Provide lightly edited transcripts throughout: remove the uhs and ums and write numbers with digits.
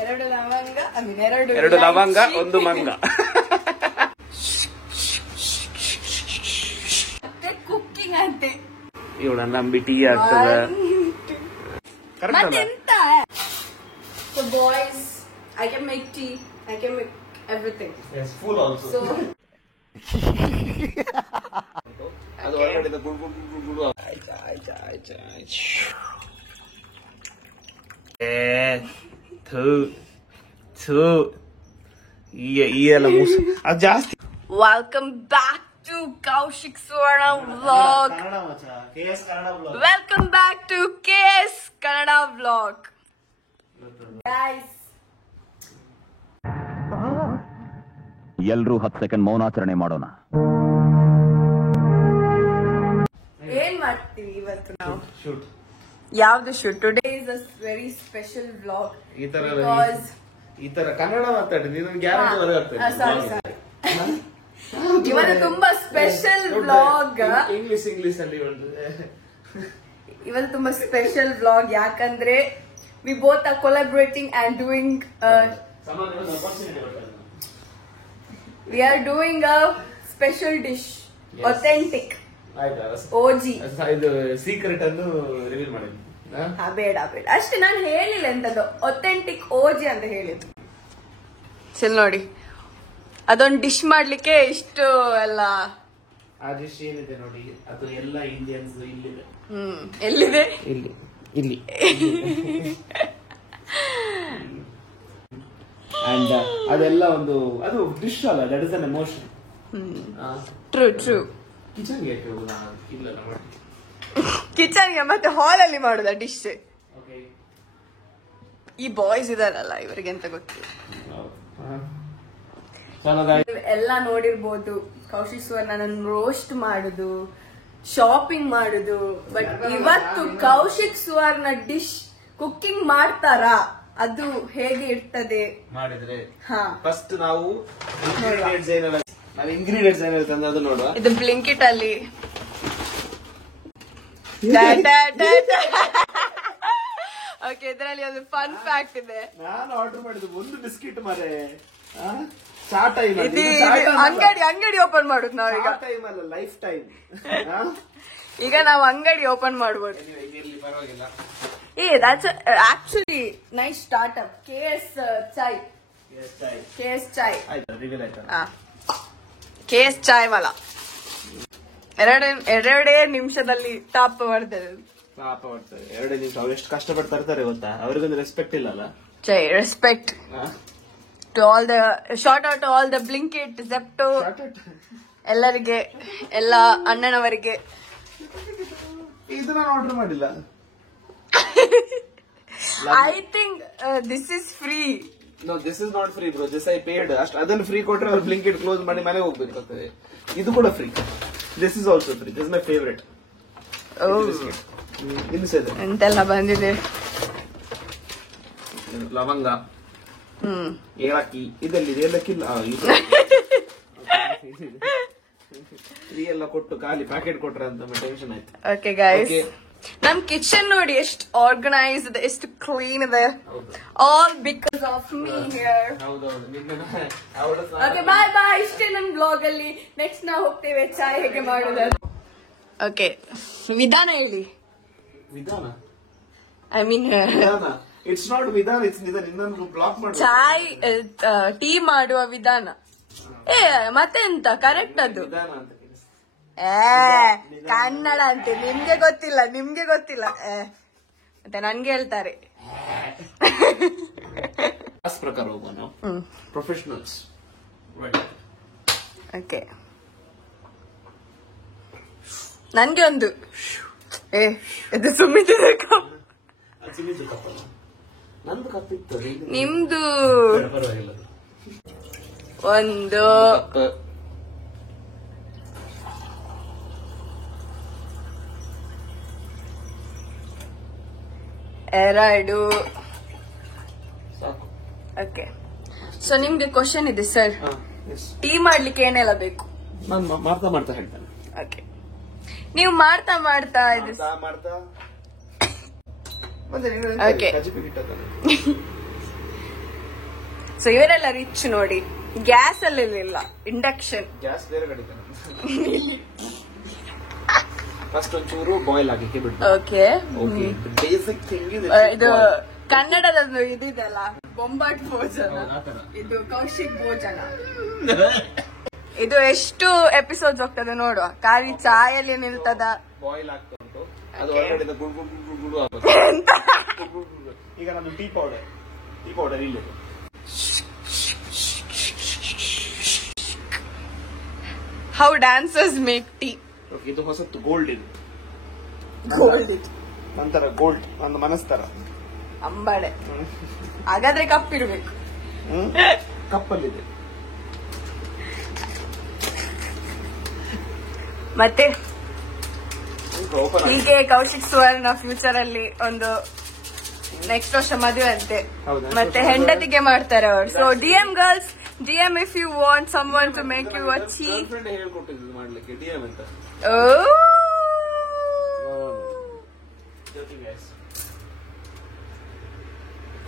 ಎರಡು ಲವಂಗ ಒಂದು ಮಂಗ. ಕುಕ್ಕಿಂಗ್ ಅಂತೆ ಇವಳ ನಂಬಿ ಟೀ ಆಗ್ತದ. So boys, I can make tea. I can make everything. Yes, food also. So ಅದು ಹೊರಗಡೆ ಗುಡು ಆಯ್ತಾ. ಈ ಎಲ್ಲ ಅದು ಜಾಸ್ತಿ. welcome back to Kaushik Suvarna vlog. Welcome back to KS Kannada vlog. Guys, ಎಲ್ಲರೂ 10 ಸೆಕೆಂಡ್ ಮೌನಾಚರಣೆ ಮಾಡೋಣ. ಏನ್ ಮಾಡ್ತೀವಿ ಇವತ್ತು ನಾವು? ಶೂಟ್. ಯಾವ್ದು shoot? Today is a very special vlog because ಈ ತರ ಕನ್ನಡ ಮಾತಾಡಿ ನೀನು ಗ್ಯಾರಂಟಿ ಹೊರಗಾಗ್ತದೆ. sorry ಇವತ್ತು ತುಂಬಾ ಸ್ಪೆಷಲ್ ವ್ಲಾಗ್. ಇಂಗ್ಲಿಷ್ ಅಲ್ಲಿ ಇವತ್ತು ತುಂಬಾ ಸ್ಪೆಷಲ್ ವ್ಲಾಗ್ ಯಾಕಂದ್ರೆ we both are collaborating and doing we are doing a special dish, authentic OG. ಇದು ಸೀಕ್ರೆಟ್ ಅನ್ನು ರಿವೀಲ್ ಮಾಡಿದ್ವಿ. ಬೇಡ ಅಷ್ಟೇ, ನಾನು ಹೇಳಿಲ್ಲ ಎಂತದ್ದು, ಅಥೆಂಟಿಕ್ ಓಜಿ ಅಂತ ಹೇಳಿದ್ದು. ಸರಿ ನೋಡಿ, ಅದೊಂದು ಡಿಶ್ ಮಾಡ್ಲಿಕ್ಕೆ ಇಷ್ಟು ಎಲ್ಲ. ಆ ಡಿಶ್ ಏನಿದೆ ನೋಡಿ, ಅದು ಎಲ್ಲ ಇಂಡಿಯನ್ಸ್ ಇಲ್ಲಿದೆ. ಎಲ್ಲಿದೆ? ಇಲ್ಲಿ ಅಂಡ್ ಅದೆಲ್ಲ ಒಂದು ಅದು ಡಿಶ್ ಅಲ್ಲ, that is an emotion. True. ಕಿಚನ್ಗೆ ಕಿಚನ್ಗೆ ಮತ್ತೆ ಹಾಲ್ ಅಲ್ಲಿ ಮಾಡುದ ಡಿಶ್. ಈ ಬಾಯ್ಸ್ ಇದಾರಲ್ಲ, ಇವರಿಗೆ ಎಂತ ಗೊತ್ತಿಲ್ಲ. ಎಲ್ಲ ನೋಡಿರ್ಬೋದು, ಕೌಶಿಕ್ ಸುವರ್ಣ ನನ್ನ ರೋಸ್ಟ್ ಮಾಡುದು, ಶಾಪಿಂಗ್ ಮಾಡುದು. ಬಟ್ ಇವತ್ತು ಕೌಶಿಕ್ ಸುವರ್ಣ ಡಿಶ್ ಕುಕ್ಕಿಂಗ್ ಮಾಡ್ತಾರಾ, ಅದು ಹೇಗೆ ಇರ್ತದೆ ಮಾಡಿದ್ರೆ ಫಸ್ಟ್ ನಾವು ಇಂಗ್ರೀಡಿಯೆಂಟ್ಸ್ ಏನಿದೆ ತಂದು ನೋಡುವ. ಇದು ಬ್ಲಿಂಕಿಟ್ ಅಲ್ಲಿ ಓಕೆ, ಇದರಲ್ಲಿ ಒಂದು ಫನ್ ಫ್ಯಾಕ್ಟ್ ಇದೆ. ನಾನು ಆರ್ಡರ್ ಮಾಡಿದ್ದು ಒಂದು ಬಿಸ್ಕಿಟ್ ಮಾರೆ, ಚಾಟ್ ಅಂಗಡಿ ಓಪನ್ ಮಾಡುದು ನಾವೀಗ. ಟೈಮ್ ಅಲ್ಲ, ಲೈಫ್ ಟೈಮ್. ಈಗ ನಾವು ಅಂಗಡಿ ಓಪನ್ ಮಾಡ್ಬೋದು. ಪರವಾಗಿಲ್ಲ. that's actually nice startup. KS Chai. KS Chai. ಆಯ್ತಾ, ರಿವೀಲ್ ಆಯ್ತಾ? KS Chai ವಾಲಾ ಎರಡೇ ನಿಮಿಷದಲ್ಲಿ ಟಾಪ್ ಬರ್ತದೆ. ಪಾಪ ಬರ್ತದೆ 2 ನಿಮಿಷ. ಅವ್ರು ಎಷ್ಟು ಕಷ್ಟಪಟ್ಟು ತರ್ತಾರೆ ಗೊತ್ತಾ? ಅವ್ರಿಗೊಂದು ರೆಸ್ಪೆಕ್ಟ್ ಇಲ್ಲಲ್ಲ. Respect to all the shout out to all the Blinkit, Zepto ಎಲ್ಲರಿಗೆ, ಎಲ್ಲ ಅಣ್ಣನವರಿಗೆ. ಇದು ನಾನು ಆರ್ಡರ್ ಮಾಡಿಲ್ಲ. I think this is free. No, this is not free bro. This I paid. ಅದನ್ನು ಫ್ರೀ ಕೊಟ್ರೆ ಅವ್ರು ಬ್ಲಿಂಕಿಟ್ ಕ್ಲೋಸ್ ಮಾಡಿ ಮನೆಗೆ ಹೋಗ್ಬೇಕಾಗ್ತದೆ. ಇದು ಕೂಡ free. This is also free. This is my favorite. ಎಂತೆಲ್ಲ ಬಂದಿದೆ. ಲವಂಗ, ಏಲಕ್ಕಿ, ಇದೆಲ್ಲಿದೆ? ಏಲಕ್ಕಿಲ್ಲ. ಫ್ರೀ ಎಲ್ಲ ಕೊಟ್ಟು ಖಾಲಿ ಪ್ಯಾಕೆಟ್ ಕೊಟ್ರೆ ಅಂತ ಟೆನ್ಷನ್ ಆಯ್ತು. ಓಕೆ ಗೈಸ್, ನಮ್ ಕಿಚನ್ ನೋಡಿ ಎಷ್ಟು ಆರ್ಗನೈಸ್ಡ್, ಎಷ್ಟು ಕ್ಲೀನ್ ಇದೆ. All because of me here. Okay, bye. ಇಷ್ಟೇ ನನ್ ಬ್ಲಾಗ್ ಅಲ್ಲಿ. ನೆಕ್ಸ್ಟ್ ನಾವು ಹೋಗ್ತೇವೆ ಚಾಯ್ ಹೇಗೆ ಮಾಡೋದು. ಓಕೆ, ವಿಧಾನ ಹೇಳಿ. ವಿಧಾನ ಐ ಮೀನ್ ಇಟ್ಸ್ ನಾಟ್ ವಿಧಾನ, ಇಟ್ಸ್ ನಿಧಾನ. ಇನ್ನೊಂದು ಬ್ಲಾಕ್ ಮಾಡಿ ಚಾಯ್ ಟೀ ಮಾಡುವ ವಿಧಾನ. ಮತ್ತೆ ಎಂತ ಕರೆಕ್ಟ್ ಅದು? ವಿಧಾನ ಅಂತ ಕನ್ನಡ ಅಂತೆ, ನಿಮ್ಗೆ ಗೊತ್ತಿಲ್ಲ. ಮತ್ತೆ ನನ್ಗೆ ಹೇಳ್ತಾರೆ. ಕ್ಲಾಸ್ ಪ್ರಕಾರ ಹೋಗೋಣ ನಾವು, ಪ್ರೊಫೆಷನಲ್ಸ್. ಓಕೆ, ನನ್ಗೆ ಒಂದು ಇದು ಸುಮ್ಮಿದೆ ಕಪ್. ನಂದು ಕಪ್ ಇತ್ತು, ನಿಮ್ದು ಪರವಾಗಿಲ್ಲ. ಒಂದು 2. ಓಕೆ, ಸೊ ನಿಮ್ಗೆ ಕ್ವಶನ್ ಇದೆ ಸರ್. ಟೀ ಮಾಡ್ಲಿಕ್ಕೆ ಏನೆಲ್ಲ ಬೇಕು? ನಾನು ಮಾಡ್ತಾ ಹೇಳ್ತಾನೆ. ಓಕೆ, ನೀವು ಮಾಡ್ತಾ ಇದು ಸೊ ಇವರೆಲ್ಲ ರಿಚ್ ನೋಡಿ. ಗ್ಯಾಸ್ ಅಲ್ಲಿ ಇಲ್ಲ, ಇಂಡಕ್ಷನ್. ಗ್ಯಾಸ್ ಬೇರೆ ಕಡೆ ಫಸ್ಟ್ ಒಂಚೂರು ಬಾಯ್ಲ್ ಆಗಲಿಕ್ಕೆ ಬಿಟ್ಟು. ಓಕೆ ಬೇಸಿಕ್ ಥಿಂಗ್ ಇದು ಕನ್ನಡದ ಇದೆಲ್ಲ ಬೊಂಬಾಟ್ ಭೋಜನ, ಇದು ಕೌಶಿಕ್ ಭೋಜನ. ಇದು ಎಷ್ಟು ಎಪಿಸೋಡ್ಸ್ ಹೋಗ್ತದೆ ನೋಡುವ. ಖಾಲಿ ಚಾಯಲ್ಲಿ ನಿಲ್ತದ, ಬಾಯ್ಲ್ ಆಗ್ತಾ ಉಂಟು, ಅದು ಹೊರಗಡೆ ಗುಡು ಆಗುತ್ತೆ. ಈಗ ನಮ್ದು ಟೀ ಪೌಡರ್ ಇಲ್ಲ. How dancers make tea. ಇದು ಹೊಸತ್ತು ಗೋಲ್ಡ್ ಇದು. ಗೋಲ್ಡ್ ಇದು ನಂತರ ಗೋಲ್ಡ್ ಒಂದು ಮನಸ್ತರ ಅಂಬಾಡೆ. ಹಾಗಾದ್ರೆ ಕಪ್ಪಿರ್ಬೇಕು. ಕಪ್ಪಲ್ಲಿದೆ. ಮತ್ತೆ ಹೀಗೆ ಕೌಶಿಕ್ ಸುವರ್ಣ ಫ್ಯೂಚರ್ ಅಲ್ಲಿ ಒಂದು ನೆಕ್ಸ್ಟ್ ವರ್ಷ ಮದುವೆ ಅಂತೆ, ಮತ್ತೆ ಹೆಂಡತಿಗೆ ಮಾಡ್ತಾರೆ ಅವರು. So DM girls, DM if you want someone to make you a tea. ಹೇಳ್ಕೊಟ್ಟಿದ್ದು ಮಾಡ್ಲಿಕ್ಕೆ DM ಅಂತ.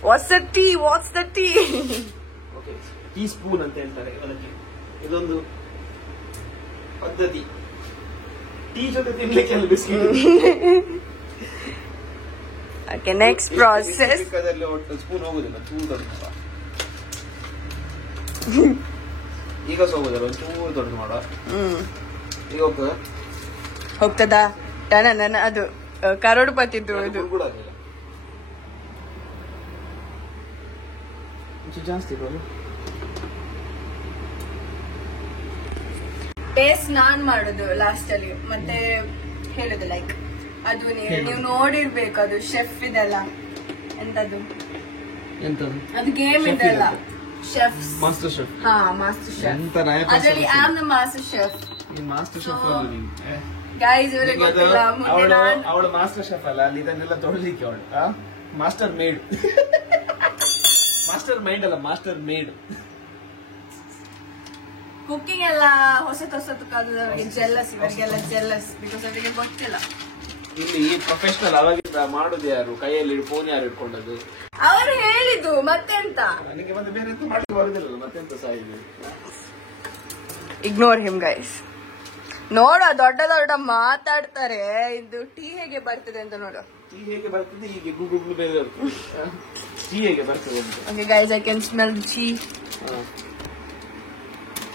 What's the tea? What's the tea? Okay, tea spoon ಅಂತ ಹೇಳ್ತಾರೆ ಅದಕ್ಕೆ. ಇದೊಂದು ಪದ್ಧತಿ. ಟೀ ಜೊತೆ ತಿನ್ಲಿಕ್ಕೆ biscuit. Okay, next process. Spoon ಹೋಗುದಿಲ್ಲ, ಚೂರು ದೊಡ್ಡ. ಈಗ ಹೋಗುದಿಲ್ಲ, ಒಂದು ಚೂರು ದೊಡ್ಡ ಮಾಡುವ. ಈಗ ಹೋಗ್ತದ ನನ್ನ ಅದು ಕರೋಡ್ಪತಿದ್ದು ಇದು. ಜಾಸ್ತಿ ಟೇಸ್ಟ್ ನಾನ್ ಮಾಡುದು ಲಾಸ್ಟ್ ಅಲ್ಲಿ, ಮತ್ತೆ ಹೇಳುದು ಲೈಕ್ ಅದು ನೀವು ನೋಡಿರ್ಬೇಕು. ಅದು ಶೆಫ್ ಇದೆಲ್ಲ, ಎಂತದು ಅದು ಗೇಮ್ ಇದೆಲ್ಲ, ಶೆಫ್, ಮಾಸ್ಟರ್ ಶೆಫ್. ಹಾ, ಮಾಸ್ಟರ್ ಶೆಫ್. ಅದರಲ್ಲಿ I am the master chef. Master chef guys, ಇವರಿಗೆ ಗೊತ್ತಿಲ್ಲ. ಅವಳು ಮಾಸ್ಟರ್ ಶೆಫ್ ಅಲ್ಲ, ಅಲ್ಲಿ ಇದನ್ನೆಲ್ಲ ತೊಡಲಿಕ್ಕೆ ಅವಳು ಮಾಸ್ಟರ್ ಮೇಡ್. ಮಾಸ್ಟರ್ ಮೈಂಡ್ ಅಲ್ಲ, ಮಾಸ್ಟರ್ ಮೇಡ್. ಕುಕಿಂಗ್ ಎಲ್ಲ ಹೊಸತು ಕಲಿತವರಿಗೆ ಜೆಲ್ಲಸ್, ಇವರಿಗೆಲ್ಲ ಜೆಲ್ಲಸ್, ಬಿಕಾಸ್ ಅವರಿಗೆ ಗೊತ್ತಿಲ್ಲ. ಇಲ್ಲಿ ಪ್ರೊಫೆಷನಲ್ ಅವಾಗಿಂದ ಮಾಡುದು ಯಾರು, ಕೈಯಲ್ಲಿ ಫೋನ್ ಯಾರು ಇಟ್ಕೊಂಡದ್ದು, ಅವರು ಹೇಳಿದ್ದು. ಮತ್ತೆಂತ ನನಗೆ ಮತ್ತೆ ಬೇರೆ ಎಂತ ಮಾಡಲಿಕ್ಕೆ ಬರುದಿಲ್ಲ, ಮತ್ತೆಂತ ಸಾಯಿದು. Ignore him guys. ನೋಡ, ದೊಡ್ಡ ಮಾತಾಡ್ತಾರೆ. ಇದು ಟೀ ಹೇಗೆ ಬರ್ತದೆ ಅಂತ ನೋಡು. ಟೀ ಹೇಗೆ ಬರ್ತದೆ, ಹೀಗೆ ಗುಗ್ಗು ಬೇರೆ ಟೀ ಹೇಗೆ ಬರ್ತದೆ ಅಂತ. Okay guys, I can smell the tea.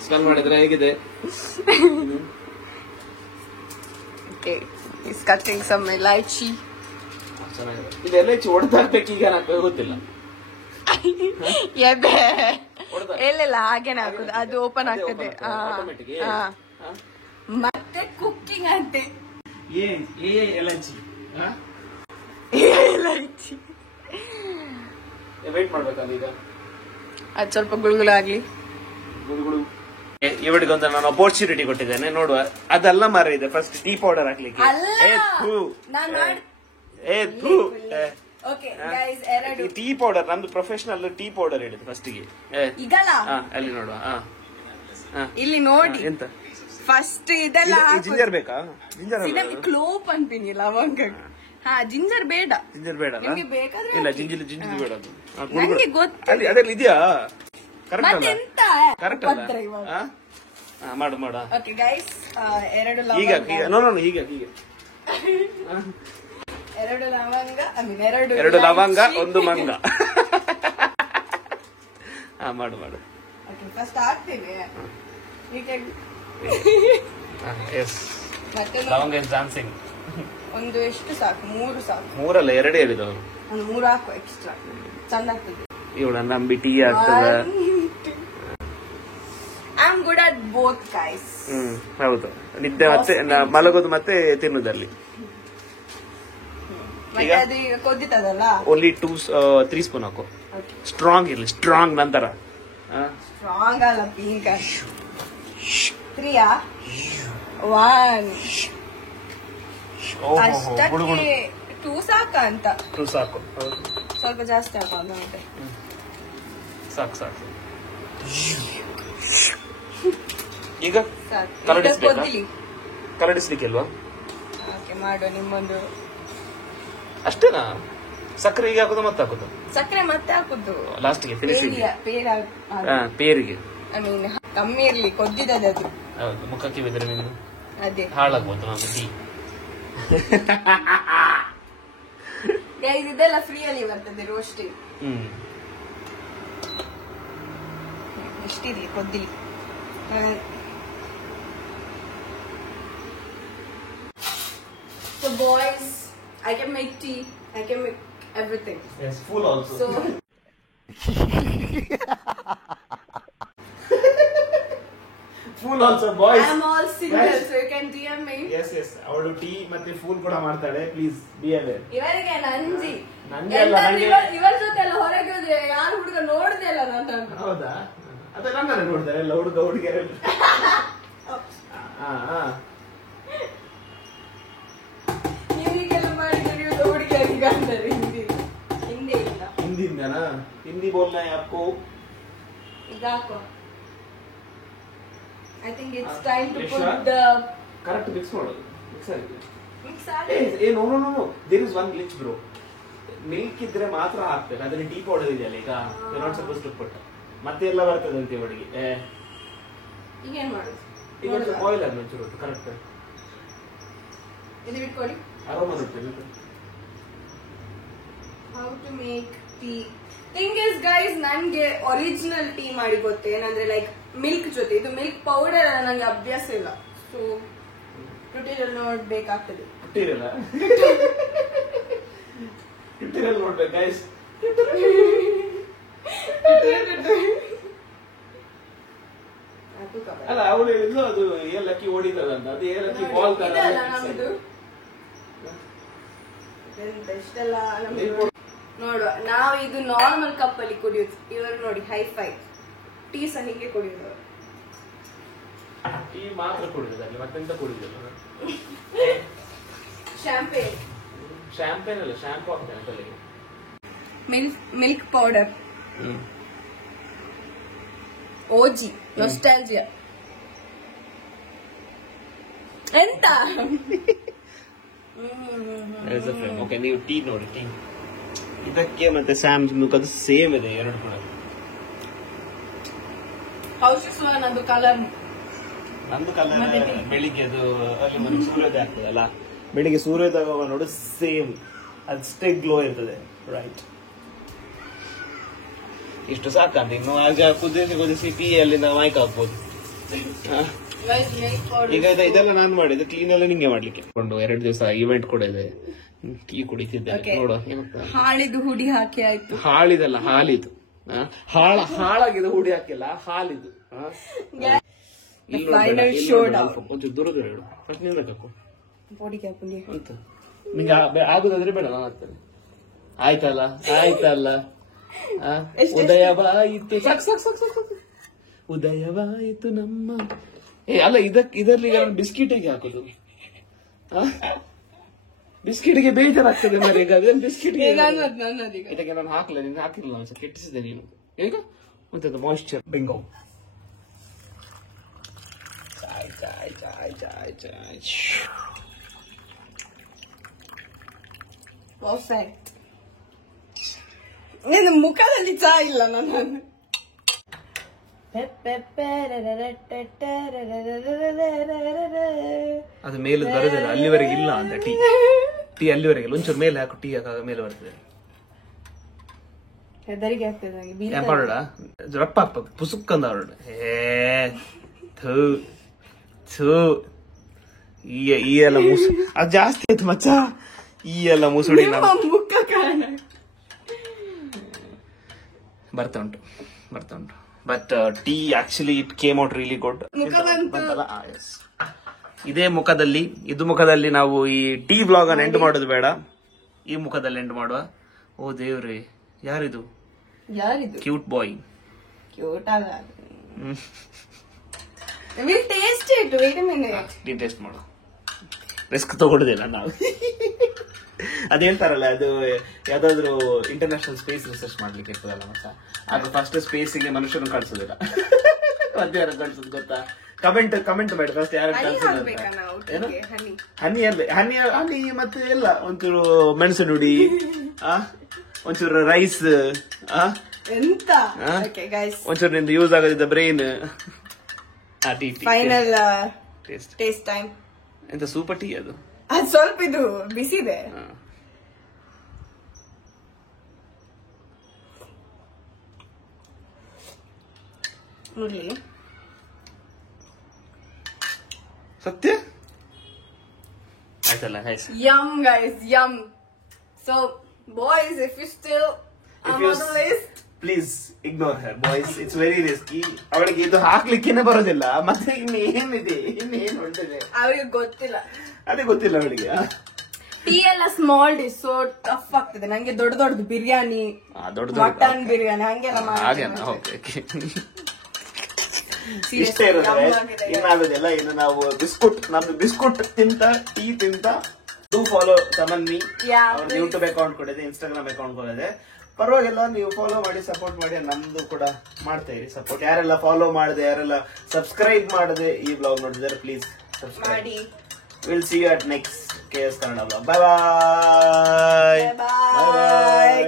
Smell ಮಾಡಿದ್ರೆ ಹೇಗಿದೆ? ಓಕೆ, ಇಸ್ ಕಟಿಂಗ್ ಸಮ್ ಇಲೈಚಿ. ಚೆನ್ನಾಗಿದೆ. ಇದು ಎಲೈಚಿ ಹೊಡೆದು ಹಾಕ್ಬೇಕು ಈಗ, ನನಗೆ ಗೊತ್ತಿಲ್ಲ. ಇಲ್ಲ, ಹಾಗೇನೆ ಹಾಕುದು, ಅದು ಓಪನ್ ಆಗ್ತದೆ. ಮತ್ತೆ ಕುಕ್ಕಿಂಗ್ ಅಂತೆ. ಎಲೈಚಿ ವೇಟ್ ಮಾಡ್ಬೇಕಲ್ಲ ಈಗ. ಅದು ಸ್ವಲ್ಪ ಗುಳುಗುಲಾಗ್ಲಿ. ಇವಳಿಗೊಂದು ನಾನು ಅಪರ್ಚುನಿಟಿ ಕೊಟ್ಟಿದ್ದೇನೆ, ನೋಡುವ. ಅದೆಲ್ಲ ಮರ ಇದೆ, ಫಸ್ಟ್ ಟೀ ಪೌಡರ್ ಹಾಕ್ಲಿಕ್ಕೆ. ಟೀ ಪೌಡರ್ ನಮ್ದು ಪ್ರೊಫೆಷನಲ್ ಟೀ ಪೌಡರ್ ಹೇಳಿದ್ದು ಫಸ್ಟಿಗೆ. ಅಲ್ಲಿ ನೋಡುವ. ಇಲ್ಲಿ ನೋಡಿ, ಎಂತ ಫಸ್ಟ್ ಇದೆಲ್ಲ ಜಿಂಜರ್ ಬೇಕಾ? ಜಿಂಜರ್ ಕ್ಲೋಪ್ ಅಂತೀನಿ, ಲವಂಗ. ಜಿಂಜರ್ ಬೇಡ. ಜಿಂಜರ್ ಬೇಡ, ನಿಮ್ಗೆ ಬೇಕಾದ್ರೆ ಇಲ್ಲ. ಜಿಂಜರ್ ಬೇಡ, ಅದು ನನಗೆ ಗೊತ್ತು. ಅದೆಲ್ಲ ಇದೆಯಾ? ಕರೆಕ್ಟ್ ಅಲ್ಲ? ಎಂತ ಕರೆಕ್ಟ್ ಅಲ್ಲ? ಮಾಡು. ಓಕೆ ಗೈಸ್, ಎರಡು ಈಗ ಹೀಗೆ ಎರಡು ಲವಂಗ, ಒಂದು ಮಂಗ. ಮಾಡು. ಫಸ್ಟ್ ಹಾಕ್ತೀನಿ. ಲವಂಗ ಇಸ್ ಡಾನ್ಸಿಂಗ್. ಒಂದು ಎಷ್ಟು ಸಾಕು? 3 ಸಾಕು. 3 ಅಲ್ಲ, 2 ಹೇಳಿದವರು. 3 ಹಾಕು ಎಕ್ಸ್ಟ್ರಾ, ಚಂದ ಆಗ್ತದೆ. ಇವಳ ನಂಬಿ ಟೀ ಆಗ್ತದ. I am good at both guys. ಹೌದು, ನಿದ್ದೆ ಮತ್ತೆ ಮಲಗೋದು ಮತ್ತೆ ತಿನ್ನುದಲ್ಲಿ. ಅದು ಈಗ ಕೊದ್ದಿತದಲ್ಲ, ಓನ್ಲಿ 3 ಸ್ಪೂನ್ ಹಾಕು. ಸ್ಟ್ರಾಂಗ್ ಇರಲಿ, ಸ್ಟ್ರಾಂಗ್. ನಂತರ ಸ್ಟ್ರಾಂಗ್ ಅಲ್ಲ, ಪಿಂಕ್. 3 1 ಅಷ್ಟಕ್ಕೆ 2 ಸಾಕ ಅಂತ. 2 ಸಾಕು, ಸ್ವಲ್ಪ ಜಾಸ್ತಿ ಹಾಕೋ ನೋಡಿ. ಸಾಕು. ಈಗ ಕರಡಿಸ್ಲಿಕ್ಕೆ ಅಲ್ವಾ? ಓಕೆ, ಮಾಡು ನಿಮ್ಮೊಂದು. ಅಷ್ಟೇನಾ? ಸಕ್ಕರೆ ಈಗ ಹಾಕೋದು ಮತ್ತೆ ಹಾಕೋದು? ಸಕ್ಕರೆ ಮತ್ತೆ ಹಾಕುದು ಲಾಸ್ಟ್ಗೆ ಫಿನಿಶಿಂಗ್ ಪೇರಿಗೆ ಐ ಮೀನ್ ಕಮ್ಮಿ ಇರ್ಲಿ ಕೊದ್ದಿದ್ದದು ಅದು ಹೌದು ಮುಖಕ್ಕೆ ಬಿದ್ರೆ ನಿಮ್ದು ಅದೇ ಹಾಳಾಗ್ಬೋದು ನಮ್ಗೆ ಟೀ ಇದೆಲ್ಲ ಫ್ರೀಯಲ್ಲಿ ಬರ್ತದೆ roasting ಇಷ್ಟಿರ್ಲಿ ಕೊದ್ದಿಲಿ So boys, I can make tea, I can make everything. Yes, food also. So food also, boys. I am all single, Guys. so you can DM me. Yes, ಅವಳು ಟೀ ಮತ್ತೆ food ಕೂಡ ಮಾಡ್ತಾಳೆ, please be aware. ಇವರಿಗೆ ನಂಜಿ ನಂಗೆ ಅಲ್ಲ, ನಂಗೆ ಇವರ ಜೊತೆ ಎಲ್ಲ ಹೊರಗೆ ಹೋದ್ರೆ ಯಾರು ಹುಡುಗ ನೋಡದೆ ಇಲ್ಲ ನನ್ನ. ಹೌದಾ? ಅದೇ ನನ್ನನ್ನ ನೋಡ್ತಾರೆ ಎಲ್ಲ ಹುಡುಗ ಹುಡುಗಿಯರೆಲ್ಲ. ನೀವೀಗೆಲ್ಲ ಮಾಡಿದ್ರೆ ಹುಡುಗಿಯರಿಗೆ ಅಂತಾರೆ ಹಿಂದೆ ಇಲ್ಲ. ಹಿಂದಿಯಿಂದನಾ? ಹಿಂದಿ ಬೋಲ್ನಾ ಯಾಕೋ? ಇದಾಕೋ. I think it's time to put the correct mix ಮಾಡೋದು. ಮಿಕ್ಸ್ ಆಗಿದೆ. ಮಿಕ್ಸ್ ಆಗಿದೆ. No there is one glitch bro. Milk ಇದ್ರೆ ಮಾತ್ರ ಹಾಕ್ಬೇಕು. ಅದರಲ್ಲಿ ಟೀ ಪೌಡರ್ ಇದೆಯಲ್ಲ ಈಗ you not suppose to put. ಮತ್ತೆ ಎಲ್ಲ ಬರ್ತದೆ ಅಂತ ಇವಳಿಗೆ. ಈಗ ಏನ್ ಮಾಡೋದು? ಈಗ ಬಾಯ್ಲ್ ಆಗಿ ಒಂಚೂರು ಕರೆಕ್ಟ್. ಇದು ಬಿಟ್ಕೊಳ್ಳಿ. ಅರೋಮಾ ಬರ್ತದೆ. How to make tea. Thing is guys, ನಂಗೆ ಒರಿಜಿನಲ್ ಟೀ ಮಾಡಿ ಗೊತ್ತು. ಏನಂದ್ರೆ ಲೈಕ್ ಮಿಲ್ಕ್ ಜೊತೆ. ಇದು ಮಿಲ್ಕ್ ಪೌಡರ್ ನಂಗೆ ಅಭ್ಯಾಸ ಇಲ್ಲ. ಸೊ ಟ್ಯುಟೋರಿಯಲ್ ನೋಡ್ಬೇಕಾಗ್ತದೆ. ಟ್ಯುಟೋರಿಯಲ್ ನೋಡ್ಬೇಕು ಗೈಸ್. ಅಲ್ಲ ಅವಳು ಹೇಳಿದ್ಲು ಅದು ಏಲಕ್ಕಿ ಓಡಿದದಂತ. ಅದು ಏಲಕ್ಕಿ ಬಾಲ್ ತರ ಇಷ್ಟೆಲ್ಲ ನೋಡುವ. ನಾವು ಇದು ನಾರ್ಮಲ್ ಕಪ್ ಅಲ್ಲಿ ಕುಡಿಯೋದು. ಇವರು ನೋಡಿ ಹೈಫೈ ಟೀ ಸಹ ಹೀಗೆ ಕುಡಿಯೋದು. ಟೀ ಮಾತ್ರ ಕುಡಿಯೋದಲ್ಲಿ ಮತ್ತೆಂತ ಕುಡಿಯೋದು? ಶಾಂಪೇನ್. ಶಾಂಪೇನ್ ಅಲ್ಲ, ಶಾಂಪೂ ಹಾಕ್ತೇನೆ ತಲೆಗೆ. Milk powder. OG nostalgia. ಎಂತ ಓಕೆ, ನೀವು ಟೀ ನೋಡಿ. ಟೀ ಇದಕ್ಕೆ ಮತ್ತೆ ಸ್ಯಾಮ್ಸ್ ಅದು ಸೇಮ್ ಇದೆ ಎರಡು ಕೂಡ. ನಂದು ಕಲರ್ ಬೆಳಿಗ್ಗೆ ಅದು ಅಲ್ಲಿ ಸೂರ್ಯೋದಯ ಆಗ್ತದಲ್ಲ, ಬೆಳಿಗ್ಗೆ ಸೂರ್ಯೋದಯ ನೋಡು ಸೇಮ್ ಅಷ್ಟೇ ಗ್ಲೋ ಇರ್ತದೆ. ರೈಟ್, ಇಷ್ಟು ಸಾಕಂತ. ಇನ್ನು ಆಗ ಕುದಿಸಿ ಟೀ ಅಲ್ಲಿ ನಾವು ಮೈಕ್ ಹಾಕ್ಬೋದು. ಈಗ ಇದೆಲ್ಲ ನಾನು ಮಾಡಿದ್ದು, ಕ್ಲೀನ್ ಎಲ್ಲ ನಿಂಗೆ ಮಾಡ್ಲಿಕ್ಕೆ ಕೊಂಡು 2 ದಿವಸ ಇವೆಂಟ್ ಕೂಡ ಇದೆ. ಟೀ ಕುಡಿತಿದ್ದೆ ನೋಡುವ. ಹಾಳಿದು ಹುಡಿ ಹಾಕಿ ಆಯ್ತು. ಹಾಳಿದಲ್ಲ, ಹಾಲಿದು. ಹಾಳಾಗಿದೆ, ಹುಡಿ ಹಾಕಿಲ್ಲ, ಹಾಲಿದು. ಒಂಚೂರು ದೂರ ದೂರ ಹೇಳು. ಫಸ್ಟ್ ನೀನು ಹಾಕು ಅಂತ. ನಿಂಗೆ ಆಗುದಾದ್ರೆ ಬೇಡ, ನಾನು ಹಾಕ್ತೇನೆ. ಆಯ್ತಲ್ಲ ಆಯ್ತಲ್ಲ. ಉದಯವಾಯಿತು, ಸಾಕು ಸಾಕು ಸಾಕು ಸಾಕು. ಉದಯವಾಯಿತು ನಮ್ಮ. ಅಲ್ಲ, ಇದರಲ್ಲಿ ಬಿಸ್ಕಿಟಿಗೆ ಹಾಕುದು. ಬಿಸ್ಕಿಟ್ಗೆ ಬೇಜಾರಾಗ್ತದೆ ಮರಿ. ಈಗ ಬಿಸ್ಕಿಟ್ಗೆ ಇದಕ್ಕೆ ನಾನು ಹಾಕಲ್ಲ, ನೀನು ಹಾಕಿಲ್ಲ, ನಾನು ಕೆಟ್ಟಿಸಿದೆ ನೀನು. ಈಗ ಮತ್ತೆ ಮಾಯಿಶ್ಚರ್ ಬೆಂಗೋ. ಪರ್ಫೆಕ್ಟ್. ನಿನ್ನ ಮುಖದಲ್ಲಿ ಚಾ ಇಲ್ಲ ನಾನು. ಅದು ಮೇಲೆ ಬರೋದಿಲ್ಲ, ಅಲ್ಲಿವರೆಗೆ ಇಲ್ಲ ಅಂತ. ಟೀ ಅಲ್ಲಿವರೆಗೆ ಒಂಚೂರು ಮೇಲೆ ಹಾಕು. ಟೀ ಹಾಕಾಗ ಮೇಲೆ ಬರ್ತದೆ. ಹೆದರಿಗೆ ಆಗ್ತದೆ. ರಪ್ಪ ಹಾಕ್ಬೇಕು, ಪುಸುಕ್ಕಂದ ಹೊರಡ. ಈ ಎಲ್ಲ ಮುಸು ಅದು ಜಾಸ್ತಿ ಆಯ್ತು ಮಚ್ಚ. ಈ ಎಲ್ಲ ಮುಸುಡಿ ಮುಖ ಕಾರಣ ಬರ್ತಾ ಉಂಟು. But tea actually it came out really good. ಇದೇ ಮುಖದಲ್ಲಿ, ಇದು ಮುಖದಲ್ಲಿ ನಾವು ಈ ಟೀ ವ್ಲಾಗ್ ಅನ್ನು ಎಂಡ್ ಮಾಡೋದು ಬೇಡ, ಈ ಮುಖದಲ್ಲಿ ಎಂಡ್ ಮಾಡುವ. ಓ ದೇವ್ರಿ, ಯಾರಿದು? Cute boy. ಕ್ಯೂಟ್ ಅಲ್ಲ. Taste it. Wait a minute. ನೀನ್ ಟೇಸ್ಟ್ ಮಾಡು. ರಿಸ್ಕ್ ತಗೊಳ್ಳೋದಿಲ್ಲ ನಾವು. ಅದ್ ಹೇಳ್ತಾರಲ್ಲ, ಅದು ಯಾವ್ದಾದ್ರು ಇಂಟರ್ನ್ಯಾಷನಲ್ ಸ್ಪೇಸ್ ರಿಸರ್ಚ್ ಮಾಡ್ಲಿಕ್ಕೆ ಇರ್ತದಲ್ಲ ಮಚ್ಚ, ಅದು ಫಸ್ಟ್ ಸ್ಪೇಸಿಗೆ ಮನುಷ್ಯನ ಕಳ್ಸೋದಿಲ್ಲ, ಮಧ್ಯಾಹ್ನ ಕಳ್ಸೋದು ಗೊತ್ತಾ? ಕಮೆಂಟ್ ಮಾಡಿ ಫಸ್ಟ್ ಯಾರು ಕಳ್ಸೋದು. ಹನಿ ಮತ್ತೆ ಎಲ್ಲ ಒಂಚೂರು ಮೆಣಸಿನ ಹುಡಿ, ಒಂಚೂರು ರೈಸ್ ಎಂತ ಓಕೆ ಗೈಸ್, ಒಂಚೂರು ನಿಂದು ಯೂಸ್ ಆಗೋದಿದ್ದ ಬ್ರೈನ್. Final taste time. ಎಂತ ಸೂಪರ್ ಟೀ ಅದು ಸ್ವಲ್ಪ ಇದು ಬಿಸಿದೆ. ನೋಡ್ಲಿ ಸತ್ಯ ಆಯ್ತಲ್ಲ. Yum guys, yum. So boys, if you still on the list, please ignore her boys. It's very risky. ಅವಳಿಗೆ ಇದು ಹಾಕ್ಲಿಕ್ಕೇನೆ ಬರೋದಿಲ್ಲ, ಮತ್ತೆ ಇನ್ನೇನಿದೆ, ಇನ್ನೇನು ಹೊಂಟಿದೆ ಅವ್ರಿಗೆ ಗೊತ್ತಿಲ್ಲ. ಅದೇ ಗೊತ್ತಿಲ್ಲ ಅವಳಿಗೆ. ಟೀ ಎಲ್ಲ ಸ್ಮಾಲ್ ಡಿಶ್, ಸೊ ಟಫ್ ಆಗ್ತದೆ ನಂಗೆ. ದೊಡ್ಡ ದೊಡ್ಡದು ಬಿರಿಯಾನಿ, ಮಟನ್ ಬಿರಿಯಾನಿ ಹಂಗೆಲ್ಲ ಇಷ್ಟೇ ಇರೋದ್ರೆ ಇನ್ನಾಗೋದಿಲ್ಲ. ಇನ್ನು ನಾವು ನಮ್ದು ಬಿಸ್ಕುಟ್ ತಿಂತ ಟೀ ತಿಂತ. ಡೂ ಫಾಲೋ ತಮನ್ನಿ. ಅವ್ರದ್ದು ಯೂಟ್ಯೂಬ್ ಅಕೌಂಟ್ ಕೂಡ ಇದೆ, ಇನ್ಸ್ಟಾಗ್ರಾಮ್ ಅಕೌಂಟ್ ಕೂಡ ಇದೆ. ಪರವಾಗಿಲ್ಲ, ನೀವು ಫಾಲೋ ಮಾಡಿ, ಸಪೋರ್ಟ್ ಮಾಡಿ. ನಮ್ದು ಕೂಡ ಮಾಡ್ತಾ ಇರಿ ಸಪೋರ್ಟ್. ಯಾರೆಲ್ಲ ಫಾಲೋ ಮಾಡದೆ, ಯಾರೆಲ್ಲ ಸಬ್ಸ್ಕ್ರೈಬ್ ಮಾಡದೆ ಈ ಬ್ಲಾಗ್ ನೋಡಿದರೆ ಪ್ಲೀಸ್ ಸಬ್ಸ್ಕ್ರೈಬ್ ಮಾಡಿ. Will see you at next KS Kannada blog. Bye bye.